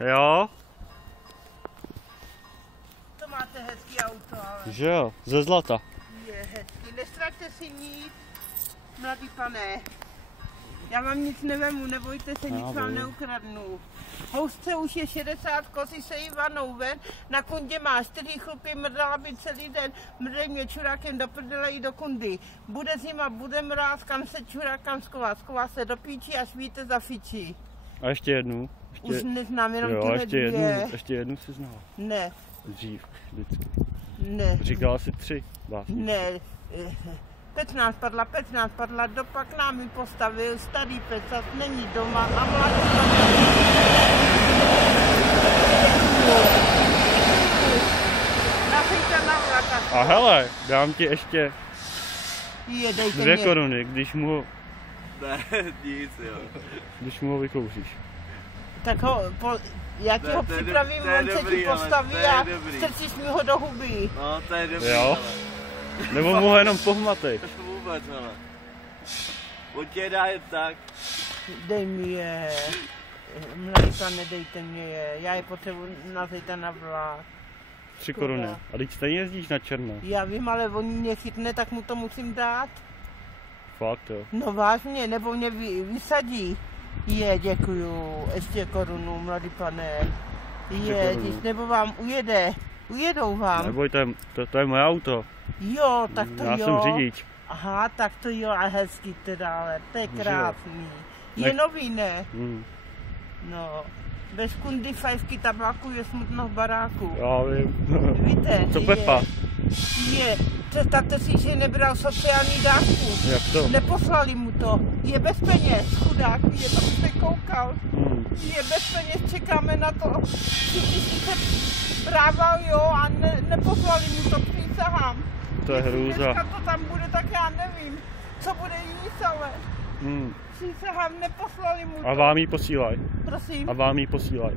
Jo? To máte hezký auto, ale... Že jo, ze zlata. Je hezký. Nestraťte si nic, mladý pane. Já vám nic nevemu, nebojte se, nic vám neukradnu. Housce už je 60, kozy se jí vanou ven, na kundě má 4 chlupy, mrdala by celý den, mrdej mě čurákem do prdele i do kundy. Bude zima, bude mráz, kam se čurák, kam schová se do píči, až víte za fiči. A ještě jednu? Už neznám, jenom jo, tyhle ještě dvě. ještě jednu si znala. Ne. Dřív, vždycky. Ne. Říkala si 3 básničky. Ne. Pec nás padla, dopak nám ji postavil, starý pec není doma a mladý nasejte na vlaka. A hele, dám ti ještě dejte 2 koruny, když mu ho... Ne, nic, jo. Když mu ho vykouříš. Tak já ti ho připravím, on se ti postaví a strčíš mi ho do huby. No, to je dobrý, jo? Nebo mu ho jenom pohmatej. Vůbec, ale. On tě dá jen tak. Dej mi je. Mladý pane, dejte mě je. Já je potřebuji na zítra na vlak. 3 koruny. A teď stejně jezdíš na černo. Já vím, ale on mě chytne, tak mu to musím dát. Fakt jo. No vážně, nebo mě vysadí. Děkuju. Ještě korunu, mladý pane. Nebo vám ujedou vám. Nebojte, to je moje auto. Jo, tak to já jsem řidič. Aha, tak to jo, a hezký teda, ale to je krásný. Je nový, ne? No, bez kundy fajfky tabáku je smutno v baráku. Já vím. Víte? Co Pepa? Představte si, že nebral sociální dávku. Jak to? Neposlali mu to. Je bez peněz, chudák, to už nekoukal. Je bez peněz, čekáme na to. Všichni se práva, jo, a neposlali mu to, přísahám. To je hrůza. Dneska to tam bude, tak já nevím, co bude jíst, ale přísahám, neposlali mu to. A vám ji posílaj. Prosím. A vám ji posílaj.